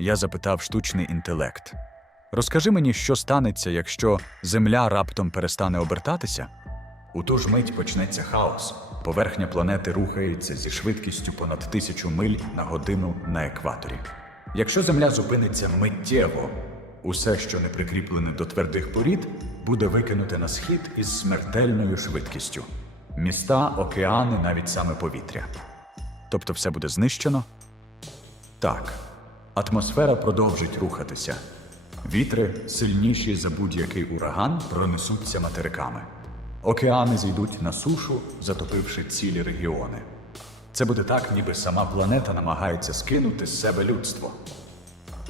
Я запитав штучний інтелект. Розкажи мені, що станеться, якщо Земля раптом перестане обертатися? У ту ж мить почнеться хаос. Поверхня планети рухається зі швидкістю понад тисячу миль на годину на екваторі. Якщо Земля зупиниться миттєво, усе, що не прикріплене до твердих порід, буде викинуте на схід із смертельною швидкістю. Міста, океани, навіть саме повітря. Тобто все буде знищено? Так. Атмосфера продовжить рухатися. Вітри, сильніші за будь-який ураган, пронесуться материками. Океани зійдуть на сушу, затопивши цілі регіони. Це буде так, ніби сама планета намагається скинути з себе людство.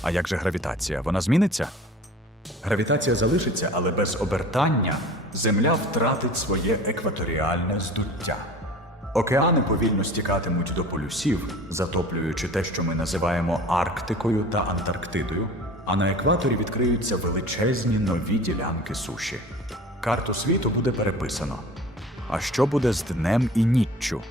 А як же гравітація? Вона зміниться? Гравітація залишиться, але без обертання Земля втратить своє екваторіальне здуття. Океани повільно стікатимуть до полюсів, затоплюючи те, що ми називаємо Арктикою та Антарктидою, а на екваторі відкриються величезні нові ділянки суші. Карту світу буде переписано. А що буде з днем і ніччю?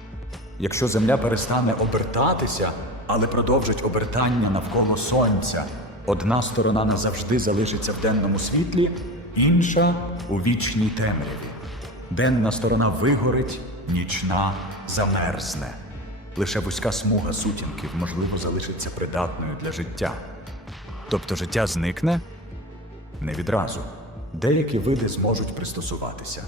Якщо Земля перестане обертатися, але продовжить обертання навколо Сонця, одна сторона назавжди залишиться в денному світлі, інша у вічній темряві. Денна сторона вигорить, нічна замерзне. Лише вузька смуга сутінків, можливо, залишиться придатною для життя. Тобто життя зникне? Не відразу. Деякі види зможуть пристосуватися.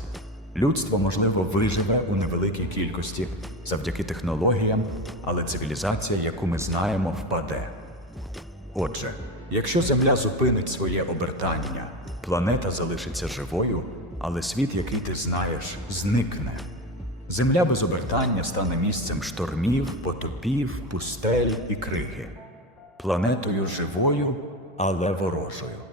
Людство, можливо, виживе у невеликій кількості завдяки технологіям, але цивілізація, яку ми знаємо, впаде. Отже, якщо Земля зупинить своє обертання, планета залишиться живою, але світ, який ти знаєш, зникне. Земля без обертання стане місцем штормів, потопів, пустель і криги, планетою живою, але ворожою.